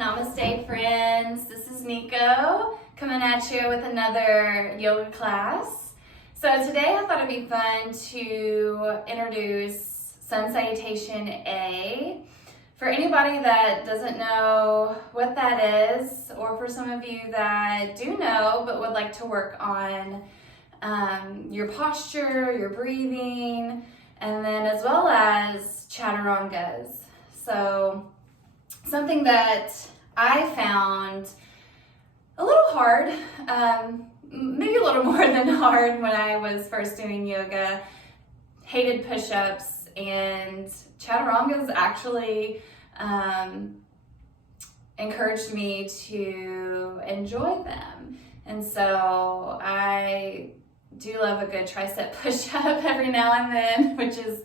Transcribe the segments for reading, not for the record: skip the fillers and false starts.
Namaste, friends. This is Nico coming at you with another yoga class. So today I thought it'd be fun to introduce Sun Salutation A. For anybody that doesn't know what that is, or for some of you that do know but would like to work on your posture, your breathing, and then as well as chatarangas. So something that I found a little hard, maybe a little more than hard when I was first doing yoga, hated push-ups, and chatarangas actually encouraged me to enjoy them. And so I do love a good tricep push-up every now and then, which is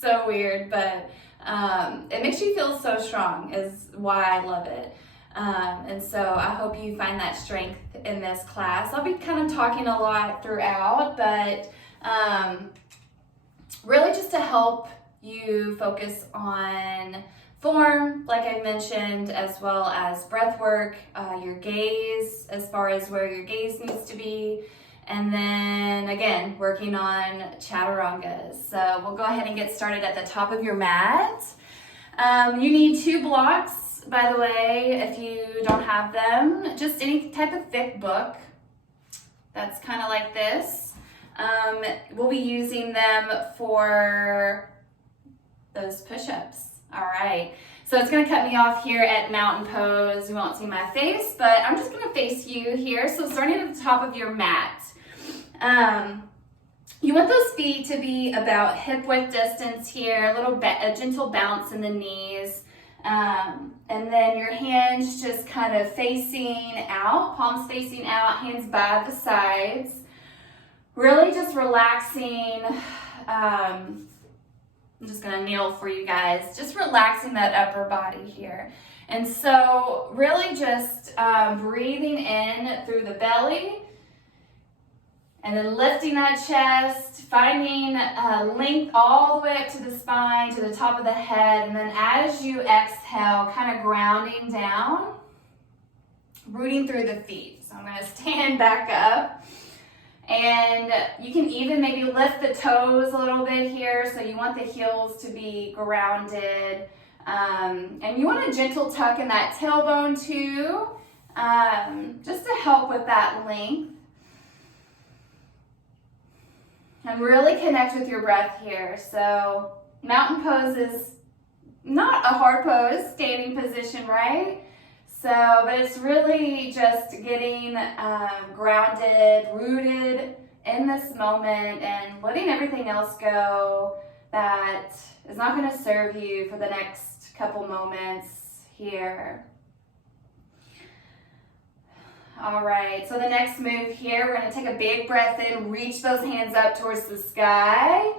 so weird, but it makes you feel so strong is why I love it. And so I hope you find that strength in this class. I'll be kind of talking a lot throughout, but really just to help you focus on form, like I mentioned, as well as breath work, your gaze, as far as where your gaze needs to be, and then again, working on chatarangas. So we'll go ahead and get started at the top of your mat. You need 2 blocks, by the way, if you don't have them. Just any type of thick book that's kind of like this. We'll be using them for those push-ups. All right, so it's gonna cut me off here at mountain pose. You won't see my face, but I'm just gonna face you here. So starting at the top of your mat, you want those feet to be about hip width distance here, a gentle bounce in the knees, and then your hands just kind of facing out, palms facing out, hands by the sides, really just relaxing. I'm just gonna kneel for you guys, just relaxing that upper body here. And so really just breathing in through the belly and then lifting that chest, finding length all the way up to the spine, to the top of the head, and then as you exhale, kind of grounding down, rooting through the feet. So I'm gonna stand back up. And you can even maybe lift the toes a little bit here. So you want the heels to be grounded. And you want a gentle tuck in that tailbone too, just to help with that length. And really connect with your breath here. So mountain pose is not a hard pose, standing position, right? So, but it's really just getting grounded, rooted in this moment and letting everything else go that is not going to serve you for the next couple moments here. All right, so the next move here, we're going to take a big breath in, reach those hands up towards the sky.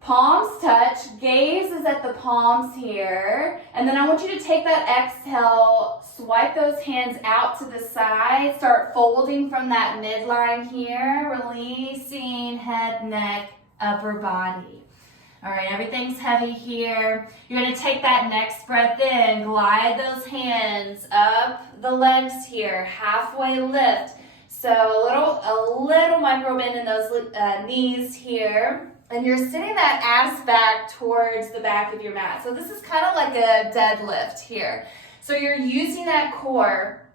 Palms touch, gaze is at the palms here, and then I want you to take that exhale, swipe those hands out to the side, start folding from that midline here, releasing head, neck, upper body. All right, everything's heavy here. You're gonna take that next breath in, glide those hands up the legs here, halfway lift. So a little micro bend in those knees here. And you're sitting that ass back towards the back of your mat. So this is kind of like a deadlift here. So you're using that core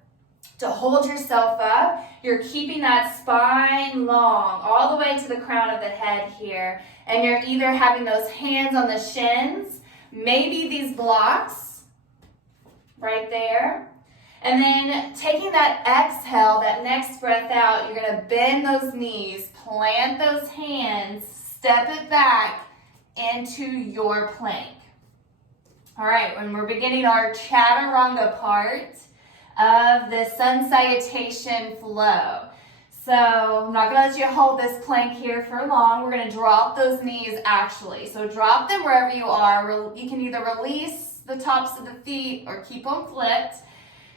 to hold yourself up. You're keeping that spine long all the way to the crown of the head here. And you're either having those hands on the shins, maybe these blocks right there. And then taking that exhale, that next breath out, you're gonna bend those knees, plant those hands, step it back into your plank. All right, when we're beginning our chaturanga part of the sun salutation flow. So I'm not gonna let you hold this plank here for long. We're gonna drop those knees actually. So drop them wherever you are. You can either release the tops of the feet or keep them flipped.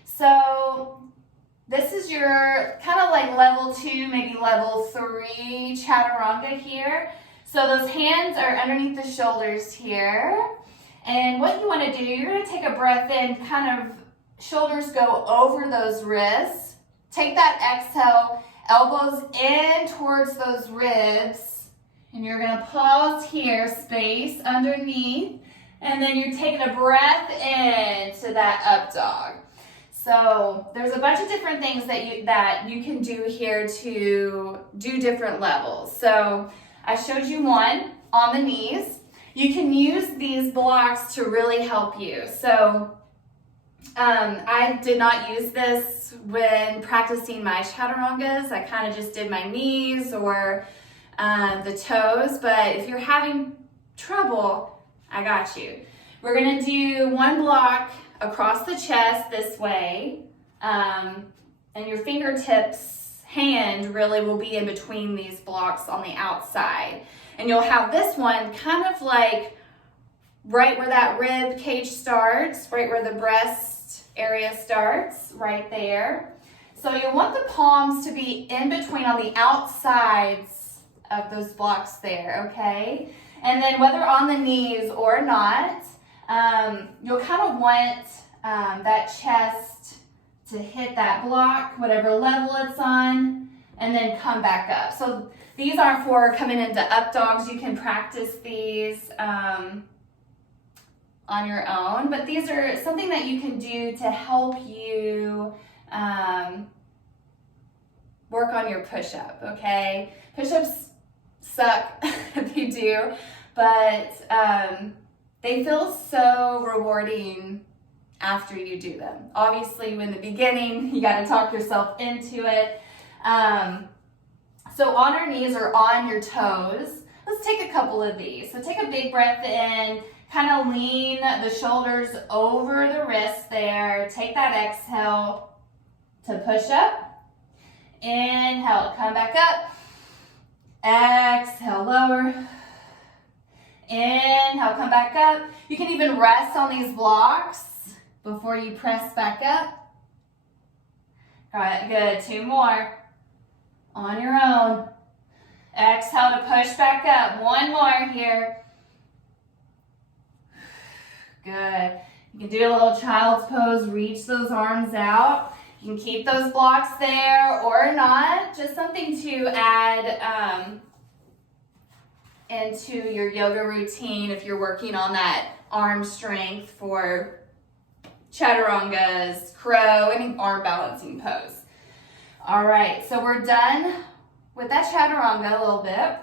So this is your kind of like level 2, maybe level 3 chaturanga here. So those hands are underneath the shoulders here. And what you want to do, you're going to take a breath in, kind of shoulders go over those wrists. Take that exhale, elbows in towards those ribs. And you're gonna pause here, space underneath. And then you're taking a breath in to that up dog. So there's a bunch of different things that you can do here to do different levels. So I showed you one on the knees. You can use these blocks to really help you. So I did not use this when practicing my chatarangas. I kind of just did my knees or the toes, but if you're having trouble, I got you. We're gonna do one block across the chest this way, and your fingertips hand really will be in between these blocks on the outside. And you'll have this one kind of like right where that rib cage starts, right where the breast area starts, right there. So you'll want the palms to be in between on the outsides of those blocks there, okay? And then whether on the knees or not, you'll kind of want that chest to hit that block, whatever level it's on, and then come back up. So these aren't for coming into up dogs. You can practice these on your own, but these are something that you can do to help you work on your push-up, okay? Push-ups suck, they do, but they feel so rewarding after you do them. Obviously, in the beginning, you got to talk yourself into it. So on our knees or on your toes, let's take a couple of these. So take a big breath in, kind of lean the shoulders over the wrist there. Take that exhale to push up. Inhale, come back up. Exhale, lower. Inhale, come back up. You can even rest on these blocks before you press back up. All right, good. Two more. On your own. Exhale to push back up. One more here. Good. You can do a little child's pose. Reach those arms out. You can keep those blocks there or not. Just something to add into your yoga routine if you're working on that arm strength for chatarangas, crow, any arm balancing pose. All right, so we're done with that chaturanga a little bit.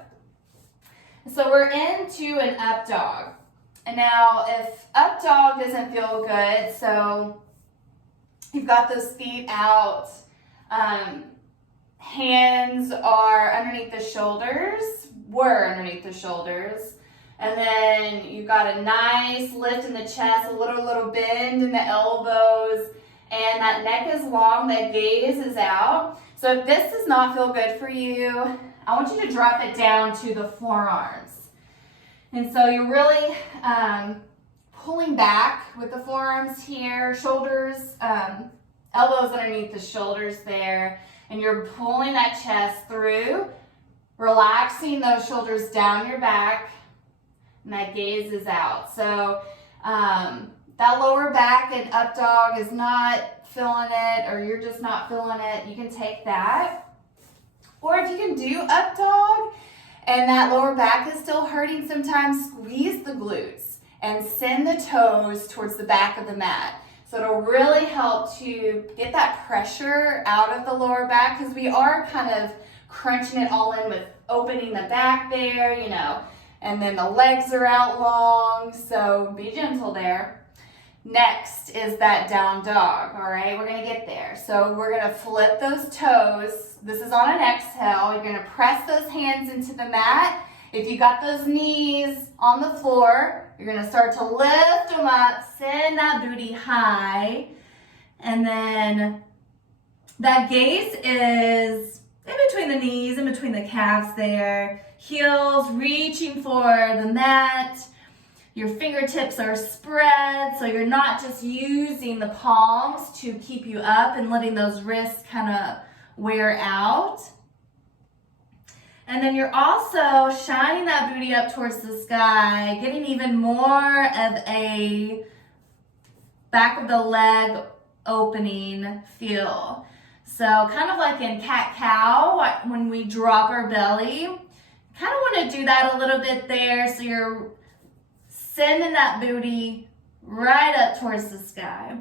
So we're into an up dog. And now if up dog doesn't feel good, so you've got those feet out, hands are underneath the shoulders, were underneath the shoulders, and then you've got a nice lift in the chest, a little bend in the elbows, and that neck is long, that gaze is out. So if this does not feel good for you, I want you to drop it down to the forearms. And so you're really pulling back with the forearms here, shoulders, elbows underneath the shoulders there, and you're pulling that chest through, relaxing those shoulders down your back, and that gaze is out. So that lower back and up dog is not feeling it, or you're just not feeling it, you can take that. Or if you can do up dog and that lower back is still hurting sometimes, squeeze the glutes and send the toes towards the back of the mat. So it'll really help to get that pressure out of the lower back, because we are kind of crunching it all in with opening the back there, you know, and then the legs are out long, so be gentle there. Next is that down dog, all right? We're gonna get there. So we're gonna flip those toes. This is on an exhale. You're gonna press those hands into the mat. If you got those knees on the floor, you're gonna start to lift them up, send that booty high, and then that gaze is in between the knees, in between the calves there. Heels reaching for the mat. Your fingertips are spread, so you're not just using the palms to keep you up and letting those wrists kind of wear out. And then you're also shining that booty up towards the sky, getting even more of a back of the leg opening feel. So kind of like in cat-cow, when we drop our belly, kind of want to do that a little bit there, so you're sending that booty right up towards the sky.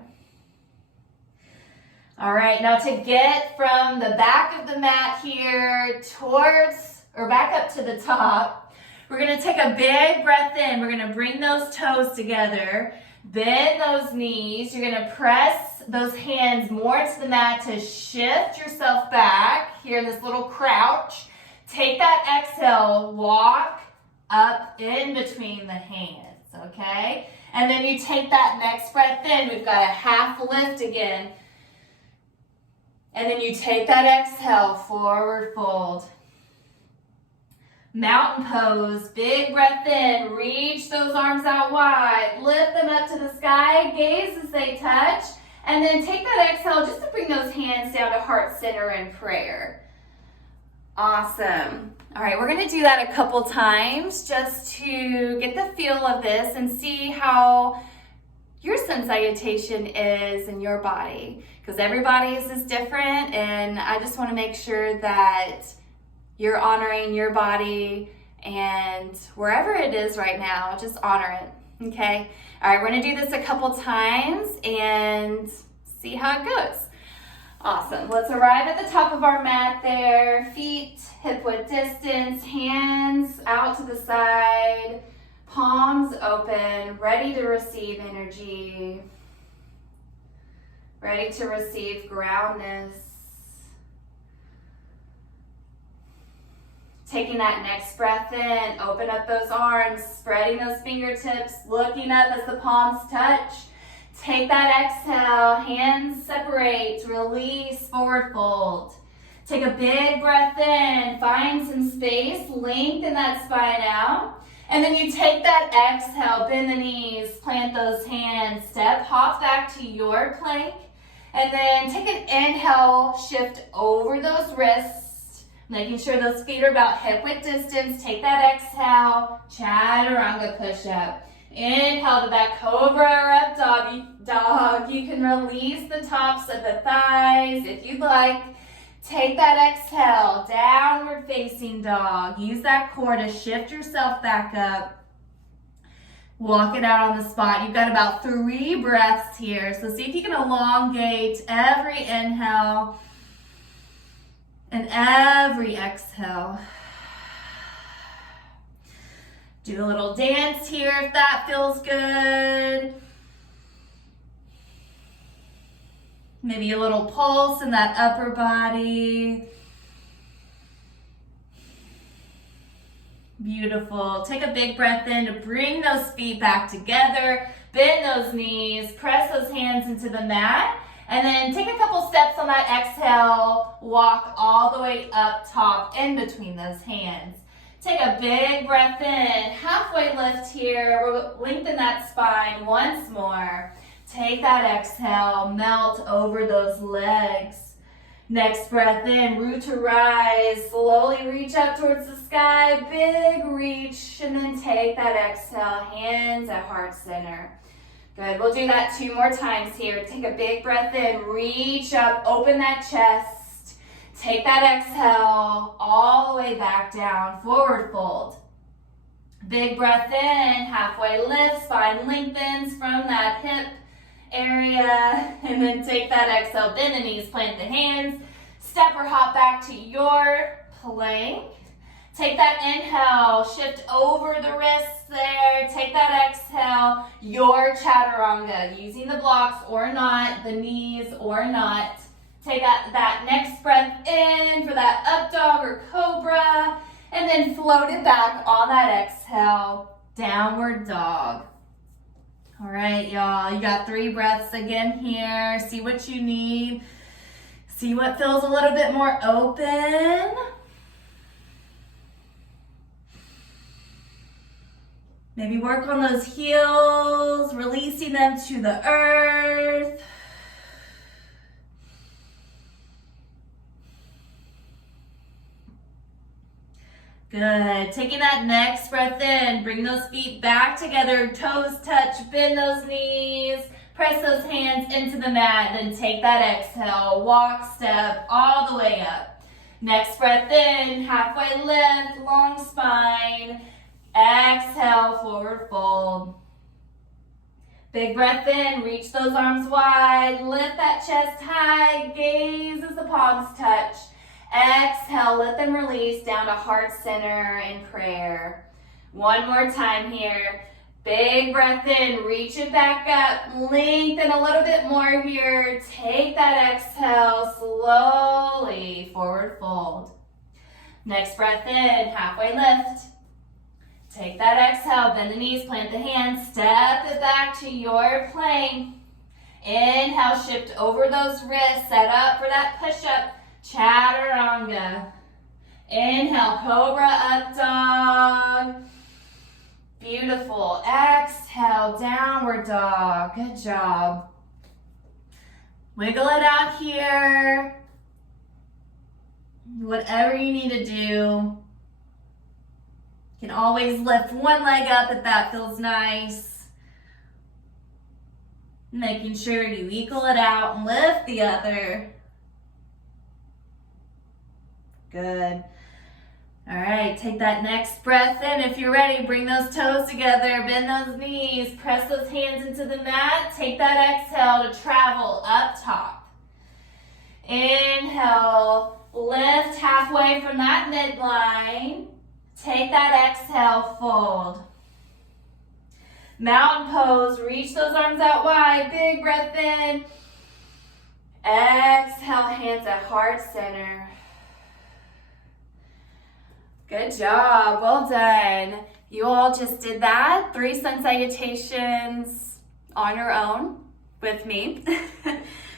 All right, now to get from the back of the mat here towards, or back up to the top, we're gonna take a big breath in. We're gonna bring those toes together, bend those knees. You're gonna press those hands more to the mat to shift yourself back here in this little crouch. Take that exhale, walk up in between the hands, okay? And then you take that next breath in. We've got a half lift again. And then you take that exhale, forward fold. Mountain pose, big breath in, reach those arms out wide, lift them up to the sky, gaze as they touch, and then take that exhale just to bring those hands down to heart center in prayer. Awesome. All right, we're gonna do that a couple times just to get the feel of this and see how your sun salutation is in your body, because everybody's is different, and I just want to make sure that you're honoring your body, and wherever it is right now, just honor it, okay? All right, we're gonna do this a couple times and see how it goes. Awesome, let's arrive at the top of our mat there, feet hip-width distance, hands out to the side, palms open, ready to receive energy, ready to receive groundness. Taking that next breath in, open up those arms, spreading those fingertips, looking up as the palms touch. Take that exhale, hands separate, release, forward fold. Take a big breath in, find some space, lengthen that spine out. And then you take that exhale, bend the knees, plant those hands, step, hop back to your plank. And then take an inhale, shift over those wrists, making sure those feet are about hip-width distance. Take that exhale, chattaranga push-up. Inhale to that cobra or up dog. You can release the tops of the thighs if you'd like. Take that exhale, downward facing dog. Use that core to shift yourself back up. Walk it out on the spot. You've got about 3 breaths here. So see if you can elongate every inhale and every exhale. Do a little dance here if that feels good. Maybe a little pulse in that upper body. Beautiful. Take a big breath in to bring those feet back together. Bend those knees. Press those hands into the mat. And then take a couple steps on that exhale. Walk all the way up top in between those hands. Take a big breath in. Halfway lift here. We'll lengthen that spine once more. Take that exhale, melt over those legs. Next breath in, root to rise. Slowly reach up towards the sky, big reach, and then take that exhale, hands at heart center. Good, we'll do that 2 more times here. Take a big breath in, reach up, open that chest. Take that exhale, all the way back down, forward fold. Big breath in, halfway lift, spine lengthens from that hip area, and then take that exhale, bend the knees, plant the hands, step or hop back to your plank. Take that inhale, shift over the wrists there, take that exhale, your chattaranga, using the blocks or not, the knees or not. Take that next breath in for that up dog or cobra, and then float it back on that exhale, downward dog. All right, y'all, you got 3 breaths again here. See what you need. See what feels a little bit more open. Maybe work on those heels, releasing them to the earth. Good. Taking that next breath in, bring those feet back together, toes touch, bend those knees, Press those hands into the mat, then take that exhale, walk, step, all the way up. Next breath in, halfway lift, long spine. Exhale, forward fold. Big breath in, reach those arms wide, lift that chest high, gaze as the palms touch. Exhale, let them release down to heart center in prayer. One more time here. Big breath in, reach it back up, lengthen a little bit more here. Take that exhale, slowly forward fold. Next breath in, halfway lift. Take that exhale, bend the knees, plant the hands, step it back to your plank. Inhale, shift over those wrists, set up for that push-up, chattaranga. Inhale, cobra up dog. Beautiful. Exhale, downward dog. Good job. Wiggle it out here. Whatever you need to do. You can always lift one leg up if that feels nice. Making sure you equal it out and lift the other. Good. All right, take that next breath in. If you're ready, bring those toes together, bend those knees, press those hands into the mat. Take that exhale to travel up top. Inhale, lift halfway from that midline. Take that exhale, fold. Mountain pose, reach those arms out wide, big breath in. Exhale, hands at heart center. Good job, well done. You all just did that, 3 sun salutations on your own with me.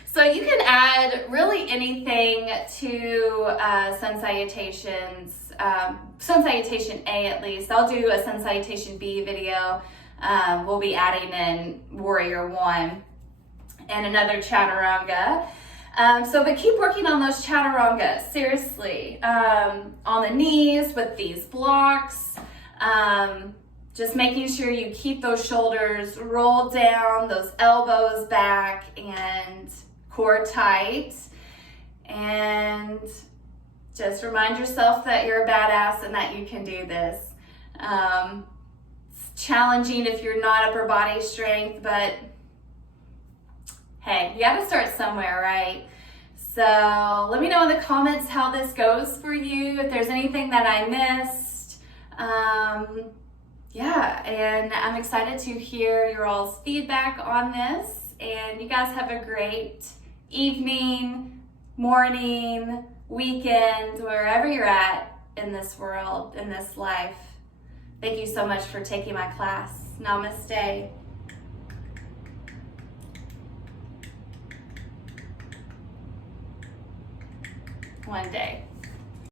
So you can add really anything to sun salutations, sun salutation A at least. I'll do a sun salutation B video. We'll be adding in warrior 1 and another chattaranga. But keep working on those chatarangas, seriously. On the knees with these blocks. Just making sure you keep those shoulders rolled down, those elbows back, and core tight. And just remind yourself that you're a badass and that you can do this. It's challenging if you're not upper body strength, but hey, you gotta start somewhere, right? So let me know in the comments how this goes for you, if there's anything that I missed. Yeah, and I'm excited to hear your all's feedback on this. And you guys have a great evening, morning, weekend, wherever you're at in this world, in this life. Thank you so much for taking my class. Namaste. One day.